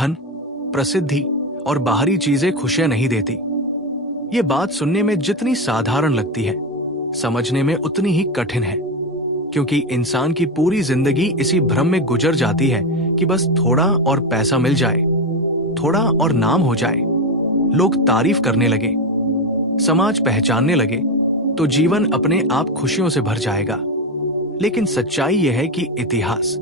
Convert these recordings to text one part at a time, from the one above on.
धन, प्रसिद्धि और बाहरी चीजें खुशियां नहीं देती। ये बात सुनने में जितनी साधारण लगती है, समझने में उतनी ही कठिन है, क्योंकि इंसान की पूरी जिंदगी इसी भ्रम में गुजर जाती है कि बस थोड़ा और पैसा मिल जाए, थोड़ा और नाम हो जाए, लोग तारीफ करने लगे, समाज पहचानने लगे, तो जीवन अपने आप खुशियों से भर जाएगा। लेकिन सच्चाई यह है कि इतिहास,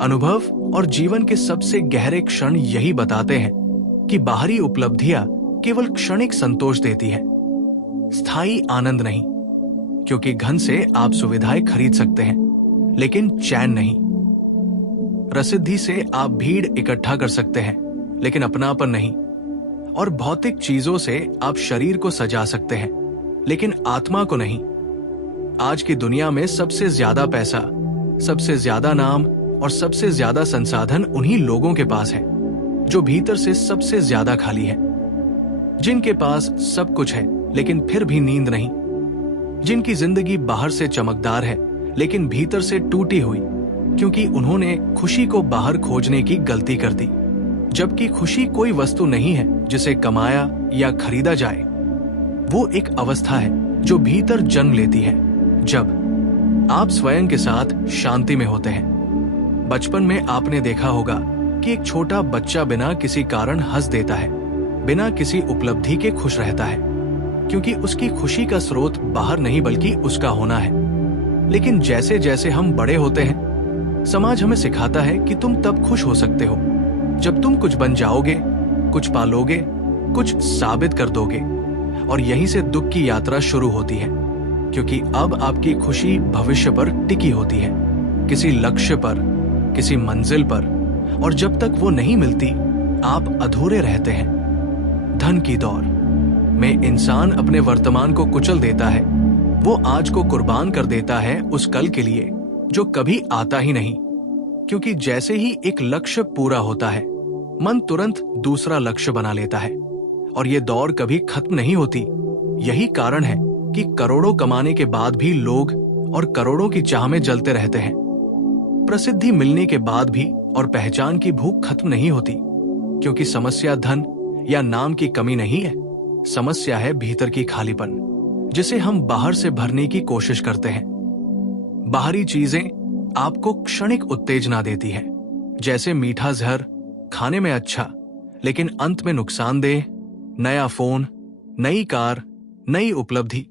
अनुभव और जीवन के सबसे गहरे क्षण यही बताते हैं कि बाहरी उपलब्धियां केवल क्षणिक संतोष देती है, स्थायी आनंद नहीं। क्योंकि धन से आप सुविधाएं खरीद सकते हैं, लेकिन चैन नहीं। प्रसिद्धि से आप भीड़ इकट्ठा कर सकते हैं, लेकिन अपनापन नहीं। और भौतिक चीजों से आप शरीर को सजा सकते हैं, लेकिन आत्मा को नहीं। आज की दुनिया में सबसे ज्यादा पैसा, सबसे ज्यादा नाम और सबसे ज्यादा संसाधन उन्हीं लोगों के पास है जो भीतर से सबसे ज्यादा खाली है, जिनके पास सब कुछ है लेकिन फिर भी नींद नहीं, जिनकी जिंदगी बाहर से चमकदार है लेकिन भीतर से टूटी हुई, क्योंकि उन्होंने खुशी को बाहर खोजने की गलती कर दी। जबकि खुशी कोई वस्तु नहीं है जिसे कमाया या खरीदा जाए, वो एक अवस्था है जो भीतर जन्म लेती है जब आप स्वयं के साथ शांति में होते हैं। बचपन में आपने देखा होगा कि एक छोटा बच्चा बिना किसी कारण हंस देता है, बिना किसी उपलब्धि के खुश रहता है, क्योंकि उसकी खुशी का स्रोत बाहर नहीं बल्कि उसका होना है। लेकिन जैसे जैसे हम बड़े होते हैं, समाज हमें सिखाता है कि तुम तब खुश हो सकते हो जब तुम कुछ बन जाओगे, कुछ पालोगे, कुछ साबित कर दोगे। और यहीं से दुख की यात्रा शुरू होती है, क्योंकि अब आपकी खुशी भविष्य पर टिकी होती है, किसी लक्ष्य पर, किसी मंजिल पर, और जब तक वो नहीं मिलती आप अधूरे रहते हैं। धन की दौड़ में इंसान अपने वर्तमान को कुचल देता है, वो आज को कुर्बान कर देता है उस कल के लिए जो कभी आता ही नहीं। क्योंकि जैसे ही एक लक्ष्य पूरा होता है, मन तुरंत दूसरा लक्ष्य बना लेता है, और ये दौड़ कभी खत्म नहीं होती। यही कारण है कि करोड़ों कमाने के बाद भी लोग और करोड़ों की चाह में जलते रहते हैं। प्रसिद्धि मिलने के बाद भी और पहचान की भूख खत्म नहीं होती, क्योंकि समस्या धन या नाम की कमी नहीं है, समस्या है भीतर की खालीपन, जिसे हम बाहर से भरने की कोशिश करते हैं। बाहरी चीजें आपको क्षणिक उत्तेजना देती है, जैसे मीठा जहर, खाने में अच्छा लेकिन अंत में नुकसानदेह। नया फोन, नई कार, नई उपलब्धि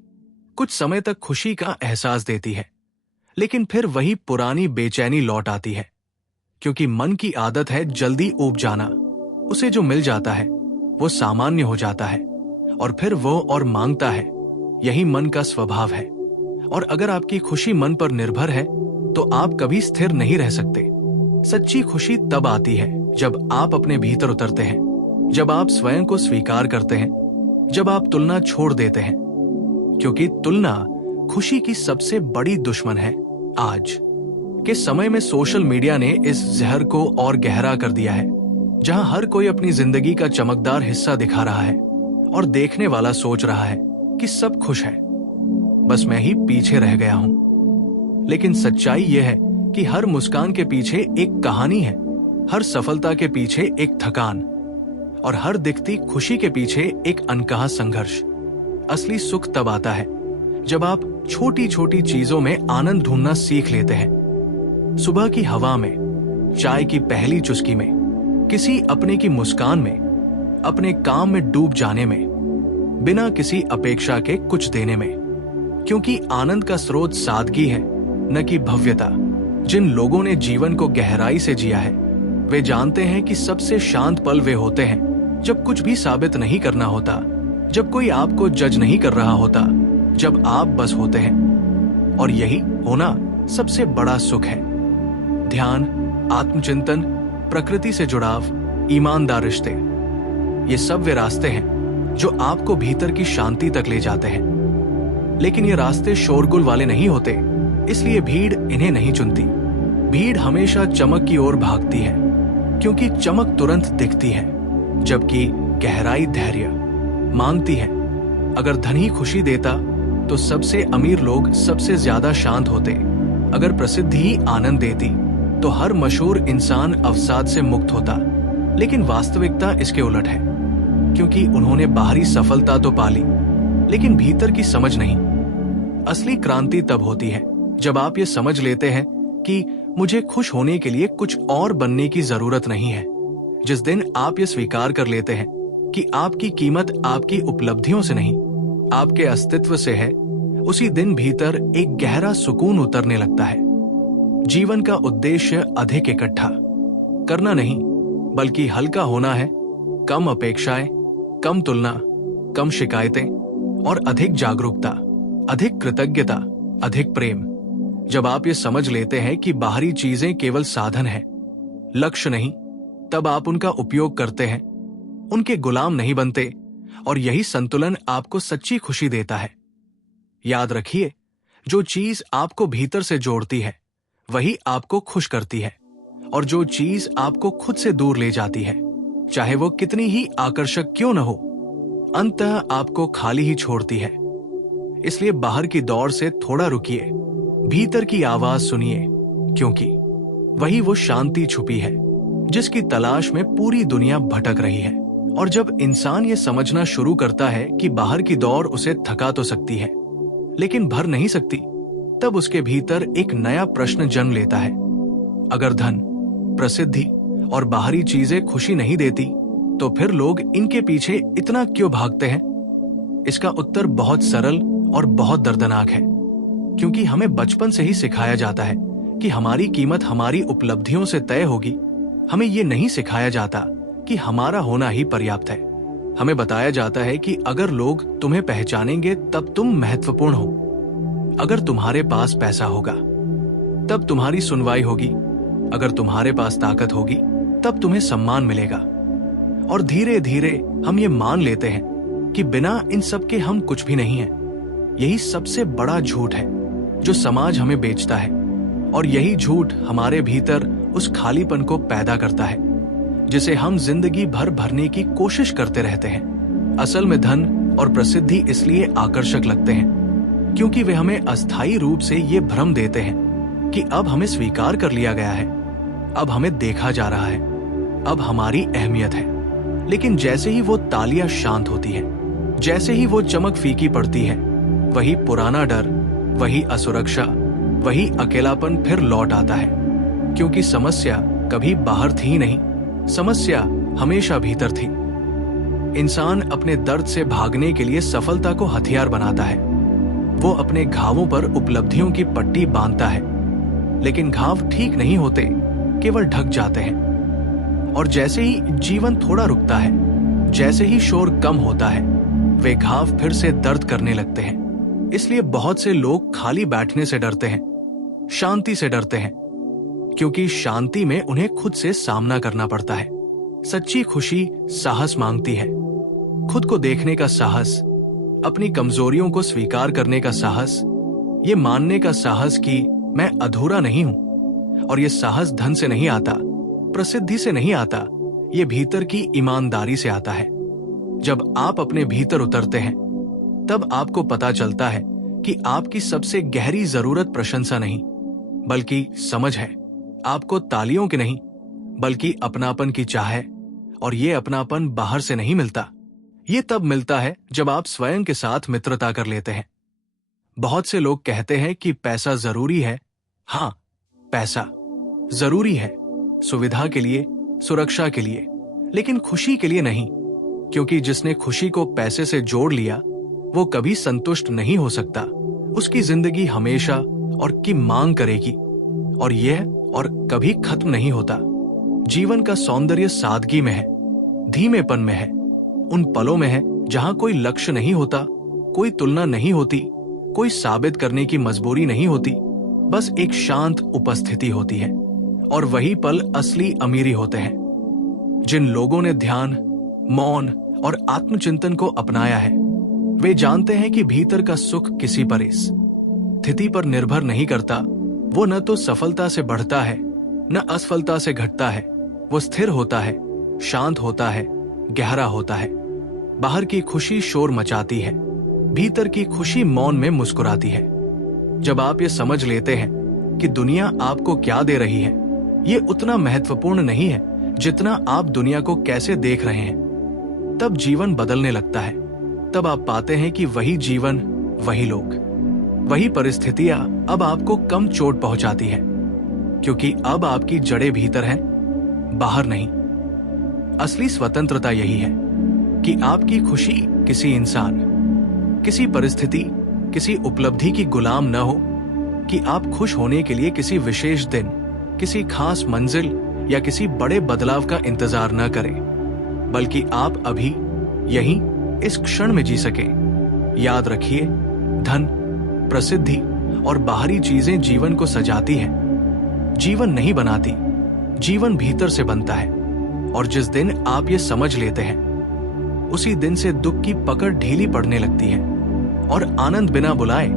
कुछ समय तक खुशी का एहसास देती है, लेकिन फिर वही पुरानी बेचैनी लौट आती है, क्योंकि मन की आदत है जल्दी ऊब जाना। उसे जो मिल जाता है वो सामान्य हो जाता है, और फिर वो और मांगता है। यही मन का स्वभाव है। और अगर आपकी खुशी मन पर निर्भर है तो आप कभी स्थिर नहीं रह सकते। सच्ची खुशी तब आती है जब आप अपने भीतर उतरते हैं, जब आप स्वयं को स्वीकार करते हैं, जब आप तुलना छोड़ देते हैं, क्योंकि तुलना खुशी की सबसे बड़ी दुश्मन है। आज के समय में सोशल मीडिया ने इस जहर को और गहरा कर दिया है, जहां हर कोई अपनी जिंदगी का चमकदार हिस्सा दिखा रहा है और देखने वाला सोच रहा है कि सब खुश है, बस मैं ही पीछे रह गया हूं। लेकिन सच्चाई यह है कि हर मुस्कान के पीछे एक कहानी है, हर सफलता के पीछे एक थकान, और हर दिखती खुशी के पीछे एक अनकहा संघर्ष। असली सुख तब आता है जब आप छोटी छोटी चीजों में आनंद ढूंढना सीख लेते हैं। सुबह की हवा में, चाय की पहली चुस्की में, किसी अपने की मुस्कान में, अपने काम में डूब जाने में, बिना किसी अपेक्षा के कुछ देने में। क्योंकि आनंद का स्रोत सादगी है, न कि भव्यता। जिन लोगों ने जीवन को गहराई से जिया है, वे जानते हैं कि सबसे शांत पल वे होते हैं जब कुछ भी साबित नहीं करना होता, जब कोई आपको जज नहीं कर रहा होता, जब आप बस होते हैं। और यही होना सबसे बड़ा सुख है। ध्यान, आत्मचिंतन, प्रकृति से जुड़ाव, ईमानदार रिश्ते, ये सब वे रास्ते हैं जो आपको भीतर की शांति तक ले जाते हैं। लेकिन ये रास्ते शोरगुल वाले नहीं होते, इसलिए भीड़ इन्हें नहीं चुनती। भीड़ हमेशा चमक की ओर भागती है, क्योंकि चमक तुरंत दिखती है, जबकि गहराई धैर्य मांगती है। अगर धन ही खुशी देता तो सबसे अमीर लोग सबसे ज्यादा शांत होते। अगर प्रसिद्धि ही आनंद देती तो हर मशहूर इंसान अवसाद से मुक्त होता। लेकिन वास्तविकता इसके उलट है, क्योंकि उन्होंने बाहरी सफलता तो पाली लेकिन भीतर की समझ नहीं। असली क्रांति तब होती है जब आप ये समझ लेते हैं कि मुझे खुश होने के लिए कुछ और बनने की जरूरत नहीं है। जिस दिन आप ये स्वीकार कर लेते हैं कि आपकी कीमत आपकी उपलब्धियों से नहीं, आपके अस्तित्व से है, उसी दिन भीतर एक गहरा सुकून उतरने लगता है। जीवन का उद्देश्य अधिक इकट्ठा करना नहीं, बल्कि हल्का होना है। कम अपेक्षाएं, कम तुलना, कम शिकायतें और अधिक जागरूकता, अधिक कृतज्ञता, अधिक प्रेम। जब आप ये समझ लेते हैं कि बाहरी चीजें केवल साधन हैं, लक्ष्य नहीं, तब आप उनका उपयोग करते हैं, उनके गुलाम नहीं बनते, और यही संतुलन आपको सच्ची खुशी देता है। याद रखिए, जो चीज आपको भीतर से जोड़ती है वही आपको खुश करती है, और जो चीज आपको खुद से दूर ले जाती है, चाहे वो कितनी ही आकर्षक क्यों न हो, अंततः आपको खाली ही छोड़ती है। इसलिए बाहर की दौड़ से थोड़ा रुकिए, भीतर की आवाज सुनिए, क्योंकि वही वो शांति छुपी है जिसकी तलाश में पूरी दुनिया भटक रही है। और जब इंसान ये समझना शुरू करता है कि बाहर की दौड़ उसे थका तो सकती है लेकिन भर नहीं सकती, तब उसके भीतर एक नया प्रश्न जन्म लेता है। अगर धन, प्रसिद्धि और बाहरी चीजें खुशी नहीं देती, तो फिर लोग इनके पीछे इतना क्यों भागते हैं? इसका उत्तर बहुत सरल और बहुत दर्दनाक है, क्योंकि हमें बचपन से ही सिखाया जाता है कि हमारी कीमत हमारी उपलब्धियों से तय होगी। हमें ये नहीं सिखाया जाता कि हमारा होना ही पर्याप्त है। हमें बताया जाता है कि अगर लोग तुम्हें पहचानेंगे तब तुम महत्वपूर्ण हो, अगर तुम्हारे पास पैसा होगा तब तुम्हारी सुनवाई होगी, अगर तुम्हारे पास ताकत होगी तब तुम्हें सम्मान मिलेगा। और धीरे धीरे हम ये मान लेते हैं कि बिना इन सब के हम कुछ भी नहीं हैं। यही सबसे बड़ा झूठ है जो समाज हमें बेचता है, और यही झूठ हमारे भीतर उस खालीपन को पैदा करता है जिसे हम जिंदगी भर भरने की कोशिश करते रहते हैं। असल में धन और प्रसिद्धि इसलिए आकर्षक लगते हैं क्योंकि वे हमें अस्थायी रूप से ये भ्रम देते हैं कि अब हमें स्वीकार कर लिया गया है, अब हमें देखा जा रहा है, अब हमारी अहमियत है। लेकिन जैसे ही वो तालियां शांत होती है, जैसे ही वो चमक फीकी पड़ती है, वही पुराना डर, वही असुरक्षा, वही अकेलापन फिर लौट आता है। क्योंकि समस्या कभी बाहर थी ही नहीं, समस्या हमेशा भीतर थी। इंसान अपने दर्द से भागने के लिए सफलता को हथियार बनाता है। वो अपने घावों पर उपलब्धियों की पट्टी बांधता है, लेकिन घाव ठीक नहीं होते, केवल ढक जाते हैं। और जैसे ही जीवन थोड़ा रुकता है, जैसे ही शोर कम होता है, वे घाव फिर से दर्द करने लगते हैं। इसलिए बहुत से लोग खाली बैठने से डरते हैं, शांति से डरते हैं, क्योंकि शांति में उन्हें खुद से सामना करना पड़ता है। सच्ची खुशी साहस मांगती है, खुद को देखने का साहस, अपनी कमजोरियों को स्वीकार करने का साहस, ये मानने का साहस कि मैं अधूरा नहीं हूं। और ये साहस धन से नहीं आता, प्रसिद्धि से नहीं आता, ये भीतर की ईमानदारी से आता है। जब आप अपने भीतर उतरते हैं, तब आपको पता चलता है कि आपकी सबसे गहरी जरूरत प्रशंसा नहीं, बल्कि समझ है। आपको तालियों की नहीं, बल्कि अपनापन की चाह है। और ये अपनापन बाहर से नहीं मिलता, ये तब मिलता है जब आप स्वयं के साथ मित्रता कर लेते हैं। बहुत से लोग कहते हैं कि पैसा जरूरी है। हाँ, पैसा जरूरी है, सुविधा के लिए, सुरक्षा के लिए, लेकिन खुशी के लिए नहीं। क्योंकि जिसने खुशी को पैसे से जोड़ लिया, वो कभी संतुष्ट नहीं हो सकता। उसकी जिंदगी हमेशा और की मांग करेगी, और यह और कभी खत्म नहीं होता। जीवन का सौंदर्य सादगी में है, धीमेपन में है, उन पलों में है जहां कोई लक्ष्य नहीं होता, कोई तुलना नहीं होती, कोई साबित करने की मजबूरी नहीं होती, बस एक शांत उपस्थिति होती है। और वही पल असली अमीरी होते हैं। जिन लोगों ने ध्यान, मौन और आत्मचिंतन को अपनाया है, वे जानते हैं कि भीतर का सुख किसी परिस्थिति पर निर्भर नहीं करता। वो न तो सफलता से बढ़ता है, न असफलता से घटता है। वो स्थिर होता है, शांत होता है, गहरा होता है। बाहर की खुशी शोर मचाती है, भीतर की खुशी मौन में मुस्कुराती है। जब आप ये समझ लेते हैं कि दुनिया आपको क्या दे रही है, ये उतना महत्वपूर्ण नहीं है जितना आप दुनिया को कैसे देख रहे हैं, तब जीवन बदलने लगता है। तब आप पाते हैं कि वही जीवन, वही लोग, वही परिस्थितियां अब आपको कम चोट पहुंचाती है, क्योंकि अब आपकी जड़ें भीतर हैं, बाहर नहीं। असली स्वतंत्रता यही है कि आपकी खुशी किसी इंसान, किसी परिस्थिति, किसी उपलब्धि की गुलाम न हो, कि आप खुश होने के लिए किसी विशेष दिन, किसी खास मंजिल या किसी बड़े बदलाव का इंतजार न करें, बल्कि आप अभी यहीं इस क्षण में जी सकें। याद रखिए, धन, प्रसिद्धि और बाहरी चीजें जीवन को सजाती हैं, जीवन नहीं बनाती। जीवन भीतर से बनता है, और जिस दिन आप ये समझ लेते हैं, उसी दिन से दुख की पकड़ ढीली पड़ने लगती है और आनंद बिना बुलाए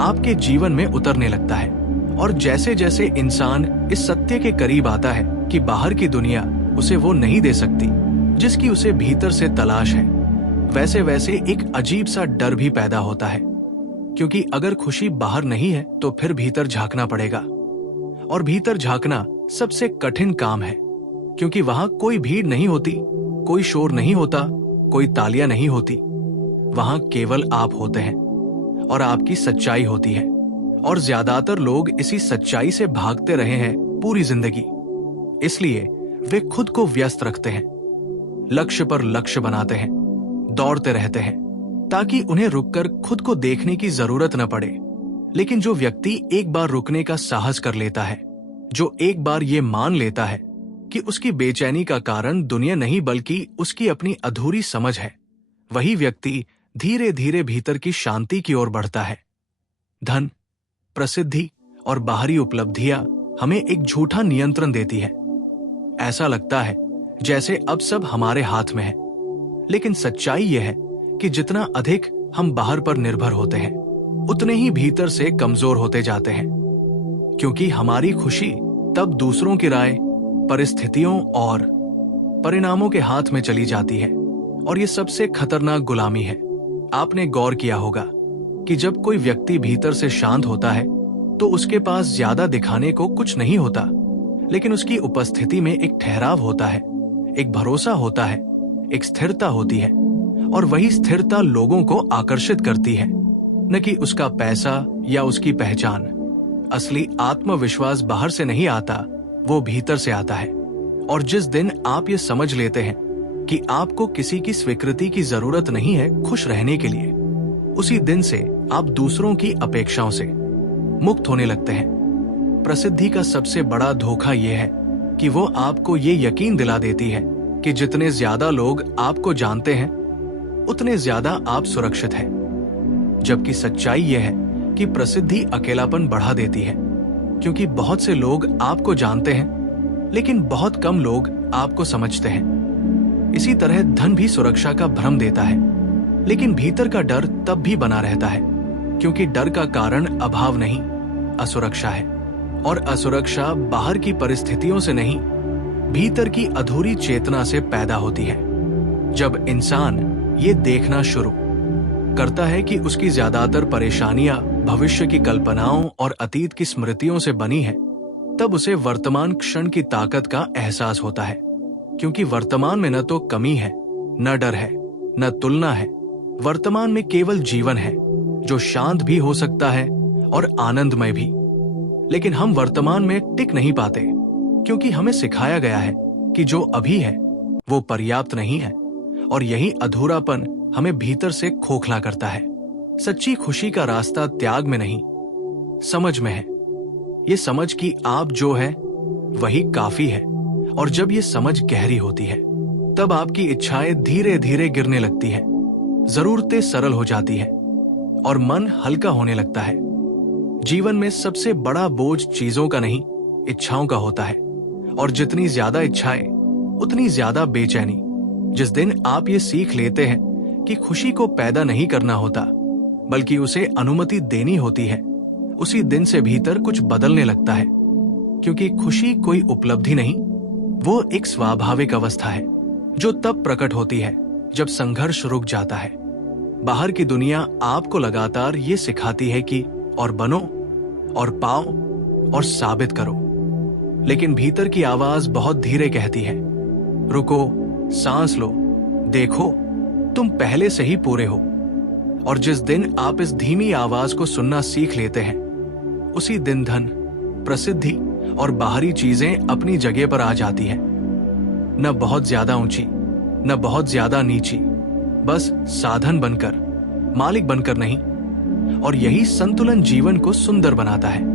आपके जीवन में उतरने लगता है। और जैसे जैसे इंसान इस सत्य के करीब आता है कि बाहर की दुनिया उसे वो नहीं दे सकती जिसकी उसे भीतर से तलाश है, वैसे वैसे एक अजीब सा डर भी पैदा होता है, क्योंकि अगर खुशी बाहर नहीं है तो फिर भीतर झांकना पड़ेगा। और भीतर झांकना सबसे कठिन काम है, क्योंकि वहां कोई भीड़ नहीं होती, कोई शोर नहीं होता, कोई तालियां नहीं होती। वहां केवल आप होते हैं और आपकी सच्चाई होती है। और ज्यादातर लोग इसी सच्चाई से भागते रहे हैं पूरी जिंदगी। इसलिए वे खुद को व्यस्त रखते हैं, लक्ष्य पर लक्ष्य बनाते हैं, दौड़ते रहते हैं, ताकि उन्हें रुककर खुद को देखने की जरूरत न पड़े। लेकिन जो व्यक्ति एक बार रुकने का साहस कर लेता है, जो एक बार ये मान लेता है कि उसकी बेचैनी का कारण दुनिया नहीं बल्कि उसकी अपनी अधूरी समझ है, वही व्यक्ति धीरे धीरे भीतर की शांति की ओर बढ़ता है। धन, प्रसिद्धि और बाहरी उपलब्धियां हमें एक झूठा नियंत्रण देती है। ऐसा लगता है जैसे अब सब हमारे हाथ में है, लेकिन सच्चाई यह है कि जितना अधिक हम बाहर पर निर्भर होते हैं, उतने ही भीतर से कमजोर होते जाते हैं। क्योंकि हमारी खुशी तब दूसरों की राय, परिस्थितियों और परिणामों के हाथ में चली जाती है, और ये सबसे खतरनाक गुलामी है। आपने गौर किया होगा कि जब कोई व्यक्ति भीतर से शांत होता है तो उसके पास ज्यादा दिखाने को कुछ नहीं होता, लेकिन उसकी उपस्थिति में एक ठहराव होता है, एक भरोसा होता है, एक स्थिरता होती है। और वही स्थिरता लोगों को आकर्षित करती है, न कि उसका पैसा या उसकी पहचान। असली आत्मविश्वास बाहर से नहीं आता, वो भीतर से आता है। और जिस दिन आप ये समझ लेते हैं कि आपको किसी की स्वीकृति की जरूरत नहीं है खुश रहने के लिए, उसी दिन से आप दूसरों की अपेक्षाओं से मुक्त होने लगते हैं। प्रसिद्धि का सबसे बड़ा धोखा यह है कि वो आपको ये यकीन दिला देती है कि जितने ज्यादा लोग आपको जानते हैं, उतने ज्यादा आप सुरक्षित हैं। जबकि सच्चाई यह है कि प्रसिद्धि अकेलापन बढ़ा देती है, क्योंकि बहुत से लोग आपको जानते हैं, लेकिन बहुत कम लोग आपको समझते हैं। इसी तरह धन भी सुरक्षा का भ्रम देता है, लेकिन भीतर का डर तब भी बना रहता है, क्योंकि डर का कारण अभाव नहीं, असुरक्षा है। और असुरक्षा बाहर की परिस्थितियों से नहीं, भीतर की अधूरी चेतना से पैदा होती है। जब इंसान ये देखना शुरू करता है कि उसकी ज्यादातर परेशानियां भविष्य की कल्पनाओं और अतीत की स्मृतियों से बनी है, तब उसे वर्तमान क्षण की ताकत का एहसास होता है। क्योंकि वर्तमान में न तो कमी है, न डर है, न तुलना है। वर्तमान में केवल जीवन है, जो शांत भी हो सकता है और आनंदमय भी। लेकिन हम वर्तमान में टिक नहीं पाते, क्योंकि हमें सिखाया गया है कि जो अभी है वो पर्याप्त नहीं है, और यही अधूरापन हमें भीतर से खोखला करता है। सच्ची खुशी का रास्ता त्याग में नहीं, समझ में है। ये समझ कि आप जो है वही काफी है। और जब ये समझ गहरी होती है, तब आपकी इच्छाएं धीरे धीरे गिरने लगती है, जरूरतें सरल हो जाती है और मन हल्का होने लगता है। जीवन में सबसे बड़ा बोझ चीजों का नहीं, इच्छाओं का होता है। और जितनी ज्यादा इच्छाएं, उतनी ज्यादा बेचैनी। जिस दिन आप ये सीख लेते हैं कि खुशी को पैदा नहीं करना होता, बल्कि उसे अनुमति देनी होती है, उसी दिन से भीतर कुछ बदलने लगता है। क्योंकि खुशी कोई उपलब्धि नहीं, वो एक स्वाभाविक अवस्था है, जो तब प्रकट होती है जब संघर्ष रुक जाता है। बाहर की दुनिया आपको लगातार ये सिखाती है कि और बनो और पाओ और साबित करो, लेकिन भीतर की आवाज बहुत धीरे कहती है रुको, सांस लो, देखो, तुम पहले से ही पूरे हो। और जिस दिन आप इस धीमी आवाज को सुनना सीख लेते हैं, उसी दिन धन, प्रसिद्धि और बाहरी चीजें अपनी जगह पर आ जाती हैं। न बहुत ज्यादा ऊंची, न बहुत ज्यादा नीची, बस साधन बनकर, मालिक बनकर नहीं। और यही संतुलन जीवन को सुंदर बनाता है।